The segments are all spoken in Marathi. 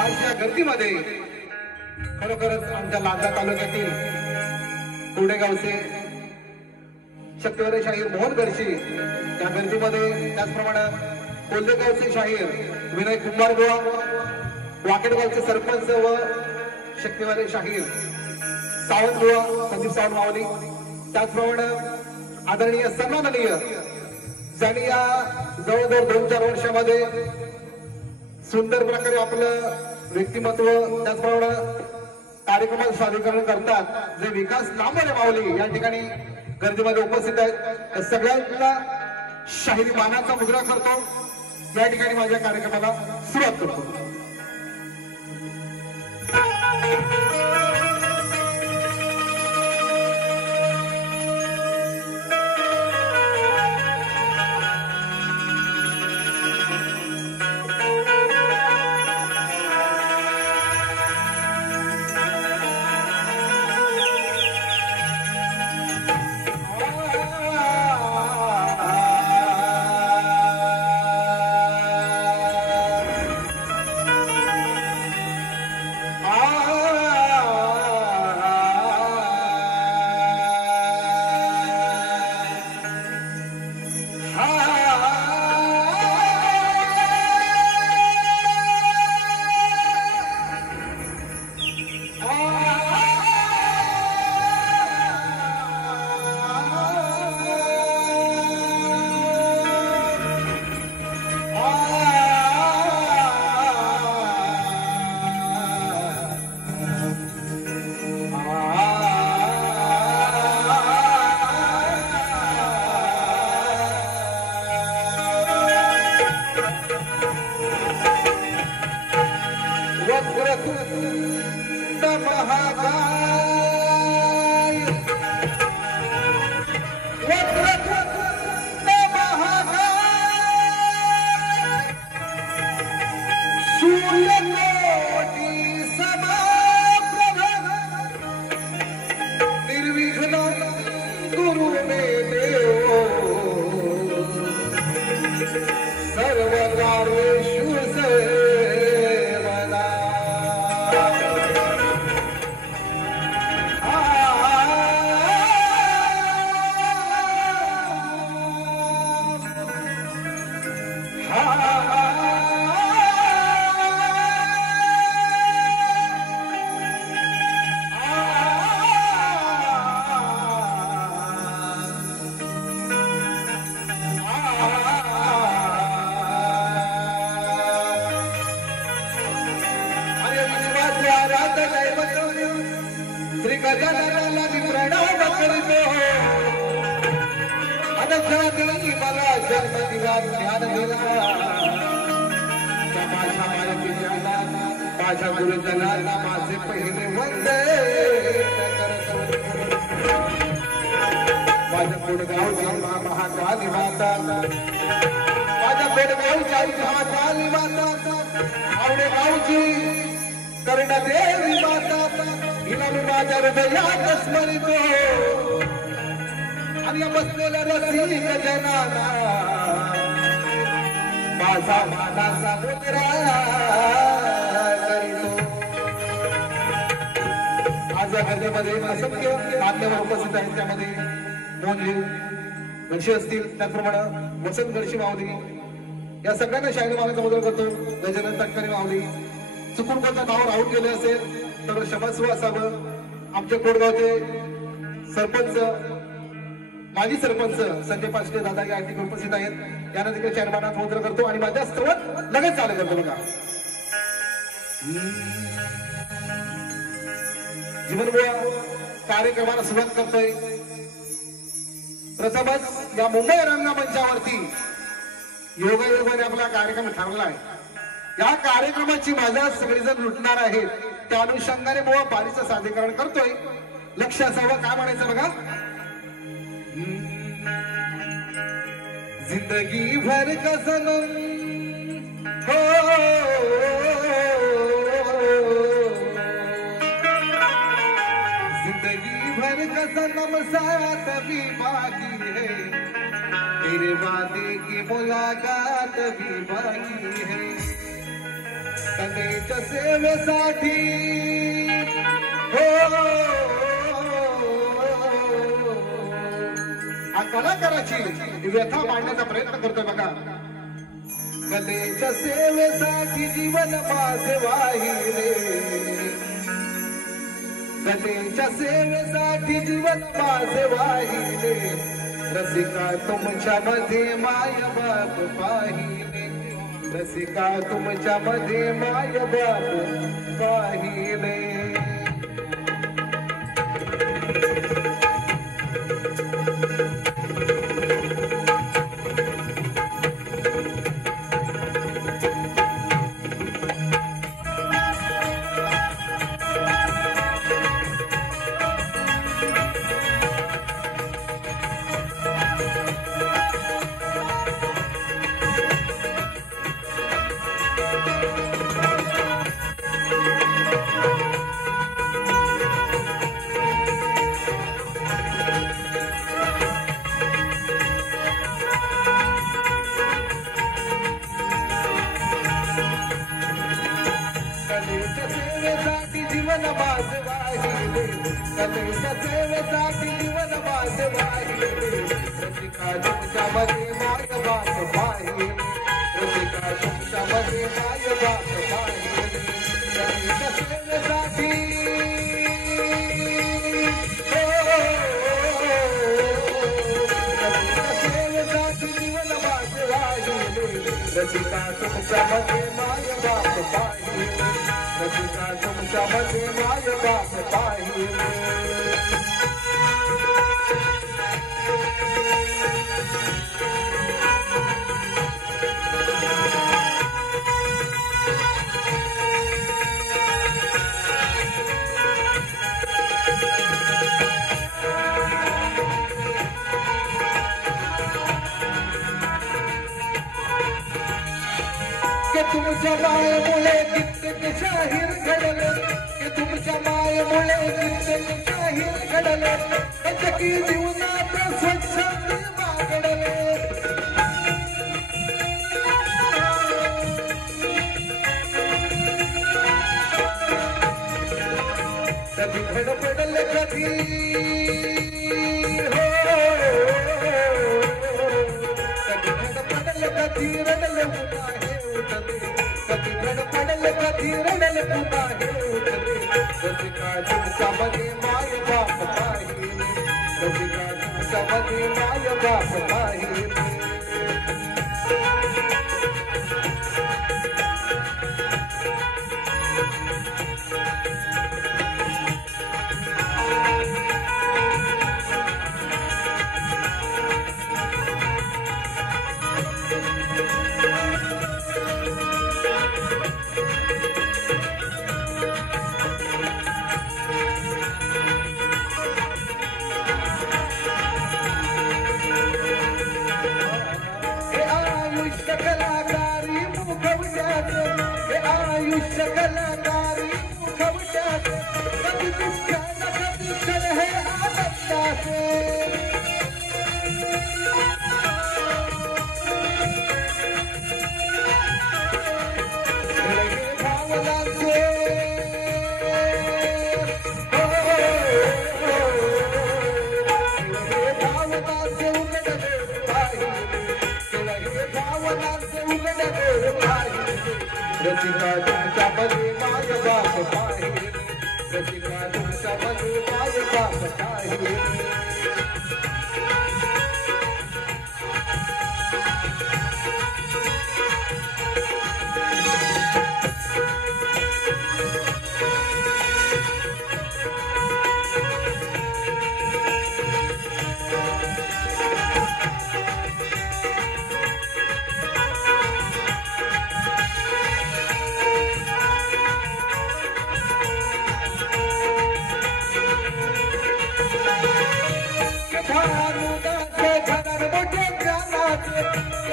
आज या गर्दीमध्ये खरोखरच आमच्या लांजा तालुक्यातील कोडेगावचे शक्तिवरे शाहीर मोहन गडशी त्या गर्दीमध्ये, त्याचप्रमाणे कोल्हेगावचे शाहीर विनय कुंभार बुवा, वाकेडगावचे सरपंच व शक्तिवरे शाहीर सावंत बुवा संदीप सावंत मावली, त्याचप्रमाणे आदरणीय सन्माननीय ज्यांनी या जवळजवळ 2-4 वर्षामध्ये सुंदर प्रकारे आपलं व्यक्तिमत्व त्याचप्रमाणे कार्यक्रमाचं सादरीकरण करतात, जे विकास लांबरे माऊली या ठिकाणी गर्दीमध्ये उपस्थित आहेत, त्या सगळ्यांना शाहिरी मानाचा मुद्रा करतो. या ठिकाणी माझ्या कार्यक्रमाला सुरुवात करतो. श्री गजाननाला मी प्रणाम करतो अनंतरात्री मला जन्म दिला ज्ञान दिला माझ्या मालकीला माझ्या गुरुजनाला माझे पहिले वंदे माझ्या कोडगावची महाकाली माता माझ्या कोडगावची महाकाली माता आवडे गावची कर्णदेवी माता हिला मी माझ्या हृदयात स्मरितो आणि बसलेल्या रसिक जनाला माझा मानाचा मुद्रा करीतो. आज या गर्दीमध्ये असंख्य मान्यवर उपस्थित आहेत. त्यामध्ये मोहनजी गणशी असतील, त्याचप्रमाणे वसंत गणशी माऊली, या सगळ्यांना शाहीर मानाचा मुद्रा करतो. गजानन तटकरे माऊली, चुकून कोणतं नाव राहून गेले असेल तर क्षमस्व असावं. आमचे कोडगावचे सरपंच, माजी सरपंच संजय पाचके दादा या ठिकाणी उपस्थित आहेत. यांना देखील चेअरमॅनात मुद्रा करतो आणि माझ्या स्तवत लगेच चालू करतो. बघा, जीवनबुवा कार्यक्रमाला सुरुवात करतोय. प्रथमच या मुंबई रंगमंचावरती योगायोगाने आपला कार्यक्रम ठरला आहे. या कार्यक्रमाची मजा सगळेजण लुटणार आहेत. त्या अनुषंगाने बुवा पारीचं सादरीकरण करतोय. लक्ष असावं. काय म्हणायचं बघा, जिंदगी भर का सनम हो, जिंदगी भर का सनम साथ भी बाकी है, तेरे वादे की मुलाकात भी बाकी है. कलेच्या सेवेसाठी हो, हा कलाकाराची व्यथा मांडण्याचा प्रयत्न करतोय. बघा, कलेच्या सेवेसाठी जीवन माझे वाहिले, कलेच्या सेवेसाठी जीवन माझे वाहिले. रसिका तुमच्या मध्ये माय बाप पाहिले, रसिका तुमच्या मध्ये माय बाप पाहिले. जीवन माझे वाहिले, कलेच्या सेवेसाठी जीवन माझे वाहिले. रसिका तुमच्या मध्ये माय बाप पाहिजे रसिका तुमच्यामध्ये माय बाप पाहिजे सेवेसाठी जीवन माझे वाहिले रसिका तुमच्यामध्ये माय बाप पाहिजे रसिका तुमच्यामध्ये माय बाप पाहिजे तुमच्या मायेमुळे कित्येक जाहीर घडलं तुमच्या मायेमुळे कित्येक जाहीर घडलं जगी जीवनात स्वच्छ घडले कधी धडपडल कधी कधी धडपडल कधी रडल कधी धडपडल कधी रडल पुन्हा हे उठले रसिका तुमच्यामध्ये माय बाप पाहिजे रसिका तुमच्यामध्ये माय बाप पाहिजे आयुष्य कलाकारी मुखवट्यात कधी दुःखाला कधी क्षण हे आनंदाचे भावनाचे भावनाचे उघडले पाहिजे भावनाचे उघडले पाहिजे रसिका तुमच्यामध्ये माय बाप पाहिजे रसिका तुमच्यामध्ये माय बाप पाहिजे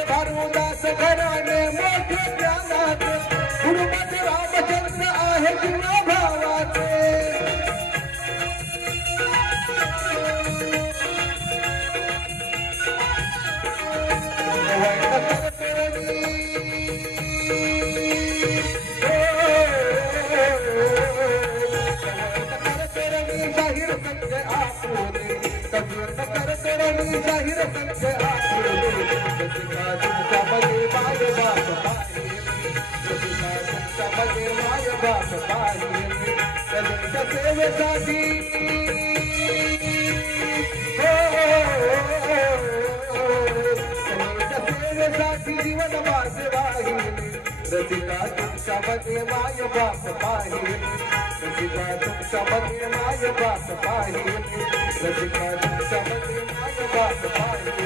भानुदास घराने मोठे ज्ञानाचे गुरुमत रामचंद्र आहे जीवा भावाचे जाहीर संख्य आपुले जाहीर संख्य आपुले रसिका तुमच्यामध्ये माय बाप पाहिजे रसिका तुमच्यामध्ये माय बाप पाहिजे कलेच्या सेवेसाठी कलेच्या सेवेसाठी जीवन माझे वाहिले रसिका तुमच्यामध्ये माय बाप पाहिजे रसिका तुमच्यामध्ये माय बाप पाहिजे रसिका तुमच्यामध्ये माय बाप पाहिजे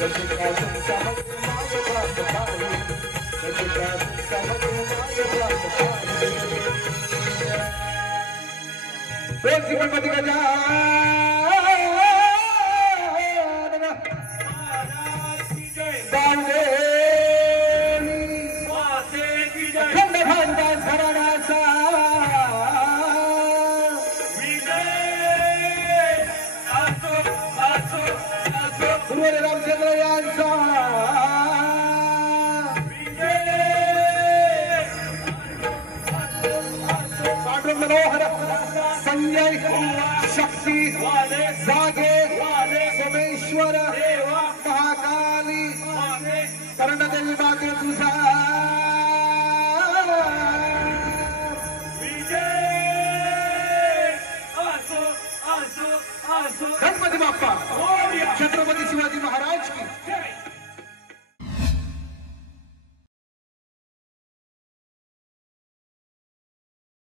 रसिका तुमच्यामध्ये माय बाप पाहिजे रसिका तुमच्यामध्ये माय बाप पाहिजे प्रेम श्रीमती गजानन अखंड भारदास घराण्याचा गुरुवारी रामचंद्र यांचा पांडुरंग मनोहर संजय शक्ती जागे सोमेश्वर